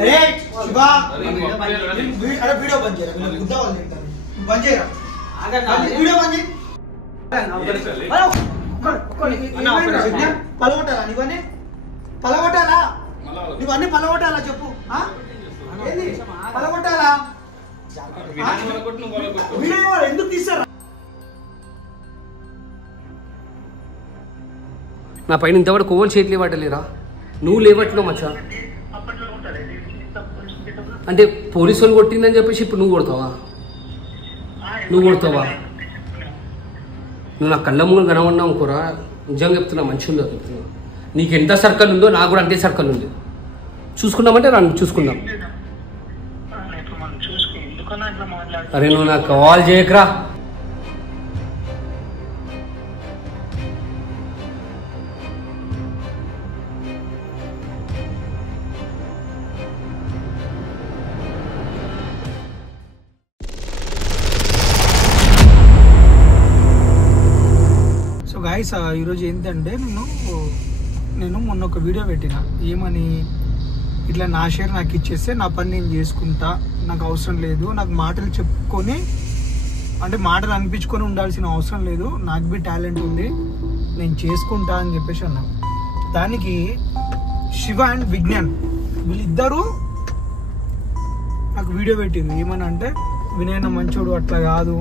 అరే శివా అరే వీడియో బంద్ చేయరా వీళ్ళు గుద్ద వాళ్ళు తింటారు బంద్ చేయరా వీడియో బంద్ చేయి పలగొట్టాలా నీవన్నీ పలగొట్టాలా చెప్పు ఏంది పలగొట్టాలా వీడియో ఎందుకు తీస్తారా నా పైన ఇంతవరకు కోవని చేతులు ఇవ్వటలేరా నువ్వు లేవట్లేవు మచ్చా అంటే పోలీసు వాళ్ళు కొట్టిందని చెప్పేసి ఇప్పుడు నువ్వు కొడతావా నువ్వు నా కళ్ళ ముందు కనబడినావు అనుకోరా నిజంగా చెప్తున్నా మంచిగా చెప్తున్నా నీకు ఎంత సర్కిల్ ఉందో నాకు కూడా అంతే సర్కిల్ ఉంది చూసుకున్నామంటే రండి చూసుకుందాం అరే నువ్వు నాకు కాల్ చేయకరా గాయ్స్ ఈరోజు ఏంటంటే నేను మొన్న ఒక వీడియో పెట్టిన ఏమని ఇట్లా నా షేర్ నాకు ఇచ్చేస్తే నా పని నేను చేసుకుంటా నాకు అవసరం లేదు నాకు మాటలు చెప్పుకొని అంటే మాటలు అనిపించుకొని ఉండాల్సిన అవసరం లేదు నాకు బి టాలెంట్ ఉంది నేను చేసుకుంటా అని చెప్పేసి అన్నాను దానికి శివ అండ్ విజ్ఞాన్ వీళ్ళిద్దరూ నాకు వీడియో పెట్టింది ఏమని అంటే వినయన మంచోడు అట్లా కాదు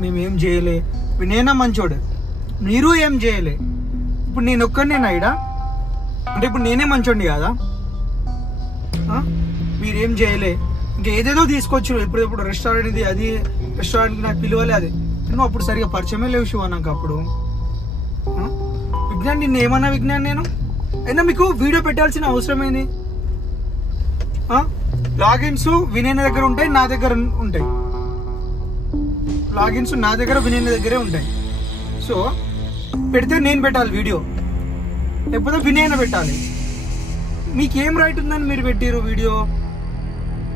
మేమేం చేయలే వినయన మంచోడు మీరు ఏం చేయలే ఇప్పుడు నేను ఒక్కడినేనా ఈడ అంటే ఇప్పుడు నేనే మంచోండి కదా మీరేం చేయలే ఇంకా ఏదేదో తీసుకొచ్చు ఇప్పుడు రెస్టారెంట్ ఇది అది రెస్టారెంట్కి నాకు పిలవలే అది నువ్వు అప్పుడు సరిగా పరిచయమే లేవు శివ నాకు అప్పుడు విజ్ఞాన్ నిన్న ఏమన్నా విజ్ఞాన్ నేను అయినా మీకు వీడియో పెట్టాల్సిన అవసరం ఏంది లాగిన్స్ వినయన దగ్గర ఉంటాయి నా దగ్గర ఉంటాయి లాగిన్స్ నా దగ్గర వినయన దగ్గరే ఉంటాయి సో పెడితే నేను పెట్టాలి వీడియో లేకపోతే వినయన పెట్టాలి మీకేం రైట్ ఉందని మీరు పెట్టారు వీడియో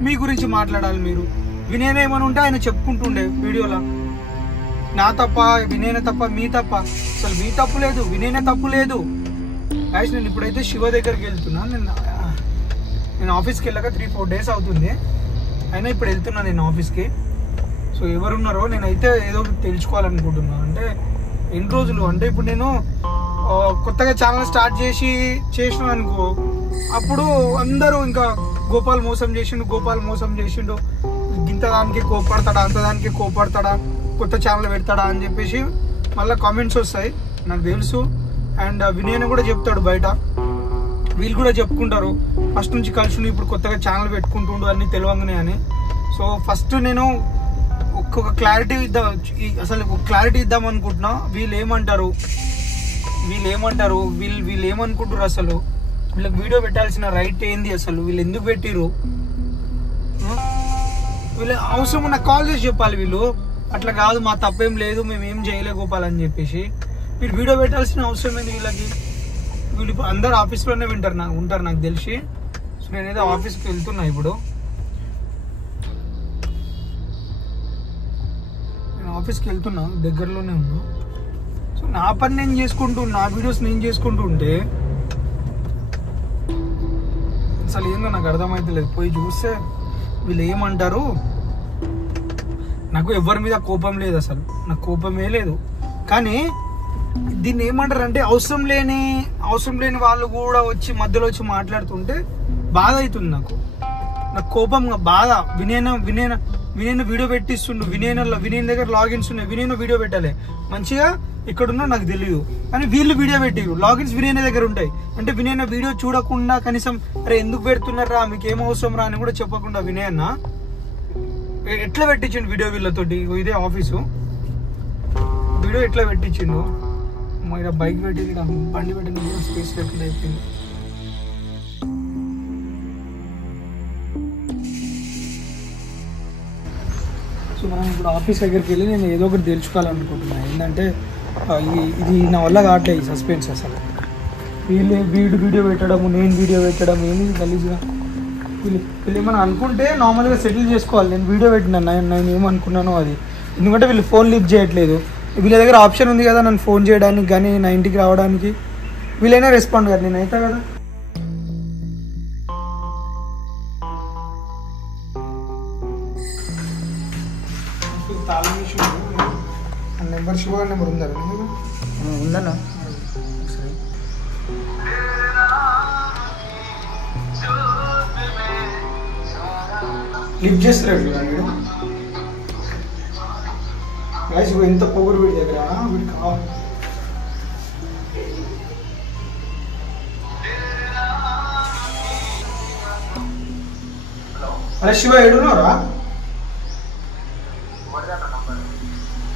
మీ గురించి మాట్లాడాలి మీరు వినయన ఏమైనా ఉంటే ఆయన చెప్పుకుంటుండే వీడియోలో నా తప్ప వినయన తప్ప మీ తప్ప అసలు మీ తప్పు లేదు వినయన తప్పు లేదు గాయ్స్ నేను ఇప్పుడైతే శివ దగ్గరికి వెళ్తున్నా నేను ఆఫీస్కి వెళ్ళాక 3-4 days అవుతుంది అయినా ఇప్పుడు వెళ్తున్నా నేను ఆఫీస్కి సో ఎవరున్నారో నేనైతే ఏదో తెలుసుకోవాలనుకుంటున్నా అంటే ఎన్ని రోజులు అంటే ఇప్పుడు నేను కొత్తగా ఛానల్ స్టార్ట్ చేసిన అనుకో అప్పుడు అందరూ ఇంకా గోపాల్ మోసం చేసిండు ఇంత దానికి కోపడతాడా అంత దానికి కోపడతాడా కొత్త ఛానల్ పెడతాడా అని చెప్పేసి మళ్ళీ కామెంట్స్ వస్తాయి నాకు తెలుసు అండ్ వినయన కూడా చెప్తాడు బయట వీళ్ళు కూడా చెప్పుకుంటారు ఫస్ట్ నుంచి కలిసి ఇప్పుడు కొత్తగా ఛానల్ పెట్టుకుంటుండు అన్ని తెలియంగానే అని సో ఫస్ట్ నేను ఒక్కొక్క క్లారిటీ ఇద్దాం అనుకుంటున్నా వీళ్ళు ఏమంటారు వీళ్ళు ఏమనుకుంటారు అసలు వీళ్ళకి వీడియో పెట్టాల్సిన రైట్ ఏంది అసలు వీళ్ళు ఎందుకు పెట్టిరు వీళ్ళు అవసరం నాకు కాల్ చేసి చెప్పాలి వీళ్ళు అట్లా కాదు మా తప్పేం లేదు మేము ఏం చేయలే గోపాల్ అని చెప్పేసి మీరు వీడియో పెట్టాల్సిన అవసరం ఏంది వీళ్ళు అందరు ఆఫీస్లోనే ఉంటారు నాకు తెలిసి సో నేనైతే ఆఫీస్కి వెళ్తున్నా ఇప్పుడు ఆఫీస్కి వెళ్తున్నా దగ్గరలోనే ఉన్నా సో నా పని నేను చేసుకుంటూ నా వీడియోస్ నేను చేసుకుంటూ ఉంటే అసలు ఏందో నాకు అర్థమైతే లేదు పోయి చూస్తే వీళ్ళు ఏమంటారు నాకు ఎవరి మీద కోపం లేదు అసలు నాకు కోపమే లేదు కానీ దీన్ని ఏమంటారు అంటే అవసరం లేని వాళ్ళు కూడా వచ్చి మధ్యలో వచ్చి మాట్లాడుతుంటే బాధ అవుతుంది నాకు కోపంగా బాధ వినయన వీడియో పెట్టిస్తుండు వినయన దగ్గర లాగిన్స్ ఉన్నాయి వినయన వీడియో పెట్టాలి మంచిగా ఇక్కడున్నా నాకు తెలియదు కానీ వీళ్ళు వీడియో పెట్టిరు లాగిన్స్ వినయన దగ్గర ఉంటాయి అంటే వినయన వీడియో చూడకుండా కనీసం అరే ఎందుకు పెడుతున్నారా మీకు ఏం అవసరం రా అని కూడా చెప్పకుండా వినయన్న ఎట్లా పెట్టించిండు వీడియో వీళ్ళతోటి ఇదే ఆఫీసు వీడియో ఎట్లా పెట్టించిండు ఇక్కడ బైక్ పెట్టి బండి పెట్టిన స్పేస్ లేకుండా అయిపోయింది సో మనం ఇప్పుడు ఆఫీస్ దగ్గరికి వెళ్ళి నేను ఏదో ఒకటి తెలుసుకోవాలనుకుంటున్నాను ఏంటంటే ఇది నా వల్ల కావట్లేదు ఈ సస్పెన్స్ అసలు వీడు వీడియో పెట్టడము నేను వీడియో పెట్టడం ఏమి గలీజ్గా వీళ్ళు ఏమైనా అనుకుంటే నార్మల్గా సెటిల్ చేసుకోవాలి నేను వీడియో పెట్టినాను నేను ఏమనుకున్నానో అది ఎందుకంటే వీళ్ళు ఫోన్ లిఫ్ట్ చేయట్లేదు వీళ్ళ దగ్గర ఆప్షన్ ఉంది కదా నన్ను ఫోన్ చేయడానికి కానీ నా ఇంటికి రావడానికి వీళ్ళైనా రెస్పాండ్ కదా నేను అవుతా కదా మరి శివగారి నెంబర్ ఉందా ఉందన్నా లిఫ్ట్ చేస్తాడు వీడు గాయస్ ఎంత పొగరు వీడి దగ్గర వీడికి కావాలి అరే శివ ఏడున్నావురా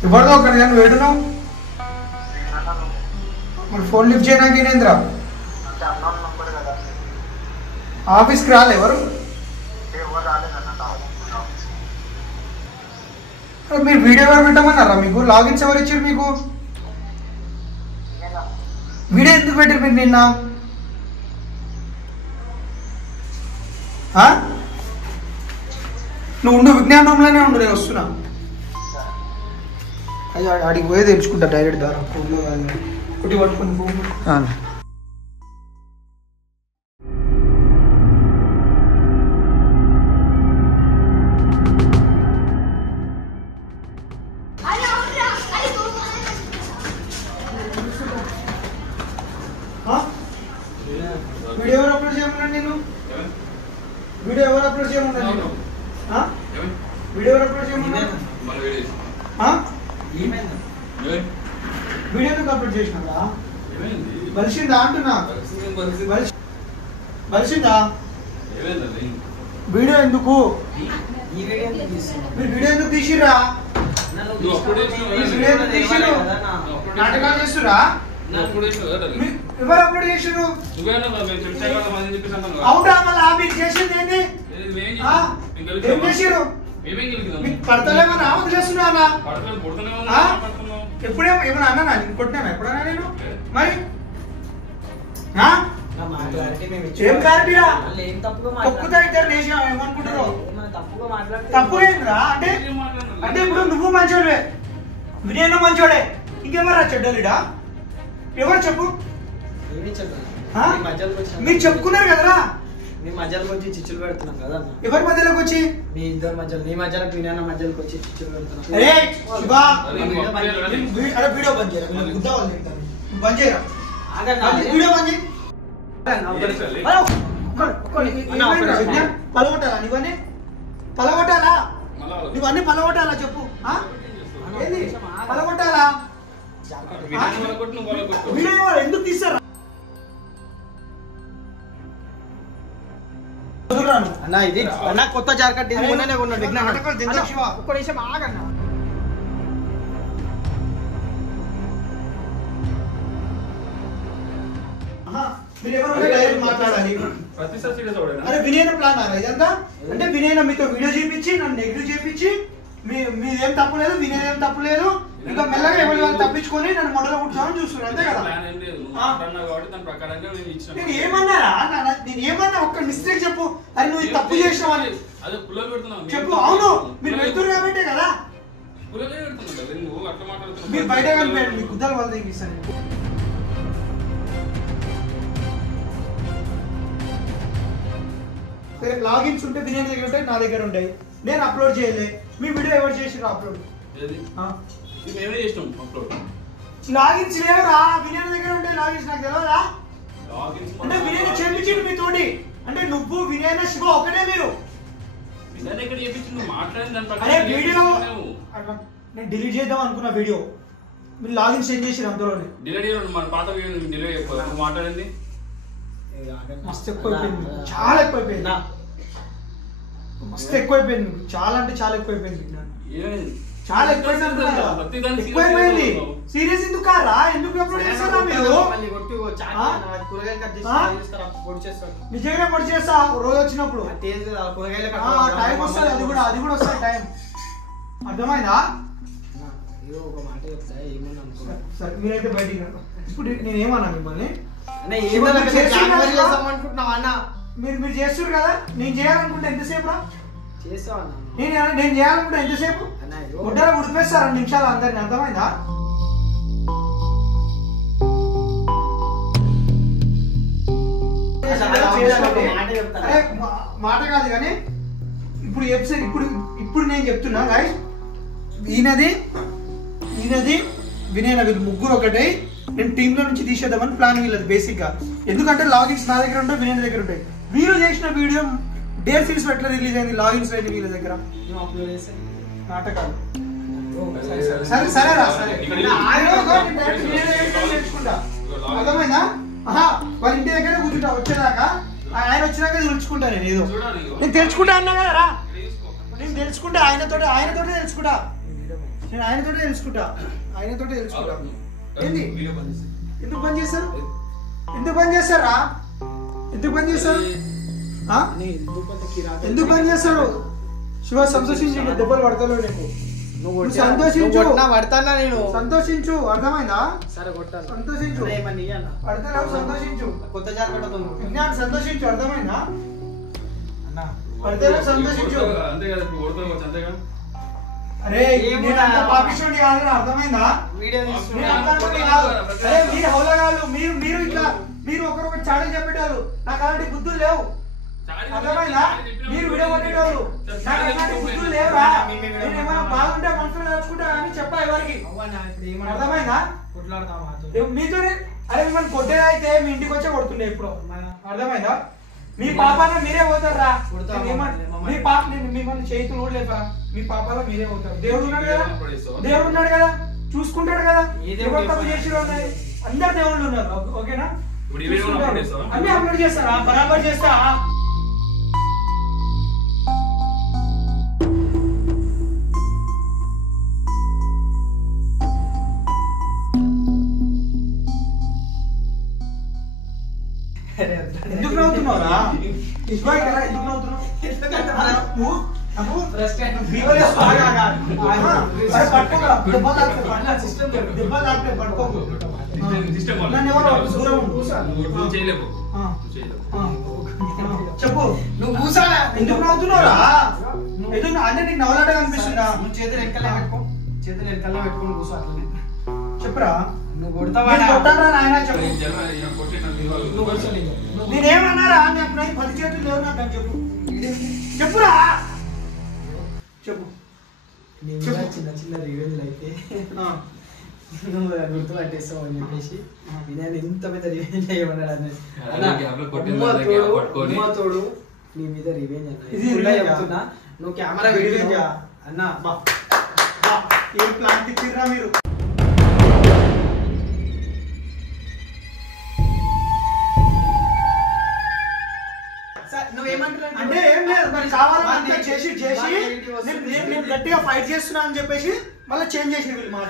ఎవరిదో ఒకటి నువ్వు ఏడున్నావు మరి ఫోన్ లిఫ్ట్ చేయడానికి నేంద్రా ఆఫీస్కి రాలే ఎవరు మీరు వీడియో ఎవరు పెట్టమన్నారా మీకు లాగిన్స్ ఎవరు ఇచ్చారు మీకు వీడియో ఎందుకు పెట్టారు మీరు నిన్న నువ్వు ఉండు విజ్ఞాన రూమ్లోనే ఉండు నేను వస్తున్నా అయ్యో అడిగి పోయే తెలుసుకుంటా డైరెక్ట్ ద్వారా ఒకటి పట్టుకుని ఫోన్ వీడియో ఎవరు అప్లోడ్ చేయమన్నాడు నేను వీడియో ఎవరు అప్లోడ్ చేయమన్నాడు నేను వీడియో ఎవరు అప్లోడ్ చేయమన్నాడు వీడియో ఎందుకు అప్లోడ్ చేసినారా బలిసిందా అంటున్నా బలిసిందా వీడియో ఎందుకు మీరు వీడియో ఎందుకు తీసిరా వీడియో ఎందుకు తీసిరు నాటకాలు చేస్తురా ఎవరు అప్లోడ్ చేసిరు అవునా మళ్ళీ మీకు చేసింది ఏంటి ఏం చేసిరు మీకు పడతలేమన్నా వదిలేస్తున్నానా ఎప్పుడేమో ఏమన్నా అన్నా నేను కొట్టినా ఎప్పుడన్నా నేను మరి ఏం క్లారిటీరా తప్పుగా ఇద్దరు నేసిన ఏమనుకుంటారు తప్పుగా ఏంద్రా అంటే అంటే ఇప్పుడు నువ్వు మంచోడే వినయన మంచోడే ఇంకెవరా చెడ్డోలిడా ఎవరు చెప్పు మీరు చెప్పుకున్నారు కదరా మీ మధ్యలోకి వచ్చి చిచ్చులు పెడుతున్నాం కదా ఎవరి మధ్యలోకి వచ్చి మీ ఇద్దరు మధ్యలో నీ మధ్యలోకి వినయన మధ్యలోకి వచ్చి చిచ్చులు పెడుతున్నాం వీడియో బంద్ చేయరా బంద్ చేయరా వీడియో బంద్ చేయి పలగొట్టాలా నీవన్నీ పలగొట్టాలా నువ్వన్నీ పలగొట్టాలా చెప్పు ఏంది పలగొట్టాలా వీడియో ఎందుకు తీస్తారా అన్న ఇది అన్న కొత్త జార్కట్ ఇది మొన్ననే కొన్నాడు విజ్ఞాన ఒక్క నిమిషం ఆగన్నా మీరు ఎవరు డైరెక్ట్ మాట్లాడాలి అరే వినయన ప్లాన్ అలా ఇదంతా అంటే వినయన మీతో వీడియో చేయించి నన్ను నెగిటివ్ చేయించి మీదేం తప్పు లేదు వినయదేం తప్పు లేదు ఇంకా మెల్లగా ఎవరి వాళ్ళు తప్పించుకొని నన్ను మొదలు కుట్టామని చూస్తున్నారు అంతే కదా నేను ఏమన్నారా నేను ఏమన్నా ఒక్క మిస్టేక్ చెప్పు అరే నువ్వు తప్పు చేసినావని చెప్పు అవును మీరు పెడుతున్నారు కాబట్టే కదా మీరు బయట కనిపించండి మీ గుద్దలు వాళ్ళ దగ్గర ఇస్తాను లాగిన్స్ ఉంటే వినయన దగ్గర ఉంటాయి నా దగ్గర ఉంటాయి నేను అప్లోడ్ చేయలే మీ వీడియో ఎవరు చేసిరు అప్లోడ్ లాగిన్స్ లేవరా వినయన దగ్గర ఉంటాయి లాగిన్స్ నాకు తెలియదా అంటే వినయన చెప్పించిండు మీతోటి అంటే నువ్వు వినయన శివ ఒకటే మీరు అరే వీడియో నేను డిలీట్ చేద్దాం అనుకున్న వీడియో మీరు లాగిన్స్ ఏం చేసిరు అందులోనే మాట్లాడింది మస్తు ఎక్కువైపోయింది చాలా ఎక్కువైపోయింది మస్తు ఎక్కువైపోయింది చాలా అంటే చాలా ఎక్కువైపోయింది చాలా ఎక్కువైపోయింది సీరియస్ ఎందుకు కారా ఎందుకు అప్లోడ్ చేస్తారా మీరు నిజంగా పొడి చేస్తా రోజు వచ్చినప్పుడు టైం వస్తుంది అది కూడా వస్తుంది టైం అర్థమైందా సరే మీరైతే బయటికి ఇప్పుడు నేనేమన్నా మిమ్మల్ని మీరు చేస్తున్నారు కదా నేను చేయాలనుకుంటే ఎంతసేపు రా నేను చేయాలనుకుంటే ఎంతసేపు గుడ్డలో ఉడిపేస్తారు 2 నిమిషాలు అందరిని అర్థమైందా మాట కాదు కానీ ఇప్పుడు ఇప్పుడు నేను చెప్తున్నా గైస్ ఈయనది వినయ్ వీళ్ళు ముగ్గురు ఒకటే నేను టీమ్ లో నుంచి తీసేద్దామని ప్లాన్ వీళ్ళది బేసిక్ గా. ఎందుకంటే లాగిన్స్ నా దగ్గర ఉంటాయి, వినయ్ దగ్గర ఉంటాయి. వీళ్ళు చేసిన వీడియో డేర్ సిరీస్ ఎట్లా రిలీజ్ అయింది, లాగిన్స్ అయితే వీళ్ళ దగ్గర నాటకాలు. సరే సరేరా సరే నేర్చుకుంటా, అర్థమైందా? వాళ్ళ ఇంటి దగ్గర కూర్చుంటా వచ్చేదాకా, ఆయన వచ్చినాక తెలుసుకుంటా. నేను ఏదో నేను తెలుసుకుంటా అన్నా కదా రా, నేను తెలుసుకుంటా ఆయనతోటే తెలుసుకుంటా, నేను ఆయనతోటే తెలుసుకుంటా. ఏంది ఎందుకు పని చేస్తారు, ఎందుకు పని చేస్తారా, ఎందుకు పని చేస్తారు, ఎందుకు పని చేస్తారు? శివ సంతోషించి దెబ్బలు పడతాడు నీకు, సంతోషించు, పడతానా నేను, సంతోషించు, అర్థమైందా? సరే కొట్టాను, సంతోషించు, పడతావు సంతోషించు, కొత్త జార్ పెట్టదు సంతోషించు, అర్థమైందా? పడతావు సంతోషించు. అరే పాపిస్టోని కాదు, అర్థమైందా? వీడియో అరే మీరు హౌలగాళ్ళు, మీరు ఇట్లా మీరు ఒకరొకరు చాడలు చెప్పేటారు, నాకు అలాంటి బుద్ధులు లేవు, అర్థమైందా? మీరు వీడియో కొట్టేటోళ్ళు, నాకు అలాంటి బుద్ధులు లేవురా. నేను ఏమైనా బాగుంటే మనసులో నడుచుకుంటా అని చెప్పా ఎవరికి, అర్థమైందా? మీతోనే అరే మిమ్మల్ని కొట్టేదైతే మీ ఇంటికి వచ్చే కొడుతుండే ఇప్పుడు, అర్థమైందా? మీ పాపాన మీరే పోతారా, మీ పాప మిమ్మల్ని చేతులు కూడా లేపరా, మీ పాపాలో మీరే పోతారు. దేవుడు ఉన్నాడు కదా, చూసుకుంటాడు కదా, ఎవరు తప్పు చేసి అందరు దేవుళ్ళు ఉన్నారు, ఓకేనా? అన్ని అప్లోడ్ చేస్తారా, బరాబర్ చేస్తా. ఎందుకు నవ్వుతున్నావురా? ఎందుకు నవ్వుతున్నావు? చెప్పు, నువ్వు కూసానా? ఎందుకు నవ్వుతున్నావురా? అంటే నీకు నవ్వులాట కనిపిస్తుందా? నువ్వు చేతులు ఎక్కలే పెట్టుకో, చేతులు ఎక్కలే పెట్టుకుని కూర్చో అట్లనే. చెప్పురా, నువ్వు కొడతావా? నేనేమన్నారా? 10 చేతులు లేవు నాకు అని చెప్పు, చెప్పురా, చెప్పు. చిన్న చిన్న రివెంజ్లు అయితే నువ్వు గుర్తు పట్టేస్తావు అని చెప్పేసి నేను ఇంత పెద్ద రివెంజ్ చేయమన్నాడు అనేసి తోడు నీ మీద రివెంజ్ అన్న చెప్తున్నా. నువ్వు కెమెరా వీడియో అన్న ఏం ప్లాన్ తిప్పిర్రా మీరు? అంటే ఏం లేదు, మరి కావాలంటే చేసి నేను గట్టిగా ఫైట్ చేస్తున్నా అని చెప్పేసి మళ్ళీ చేంజ్ చేసి వీళ్ళు మాట.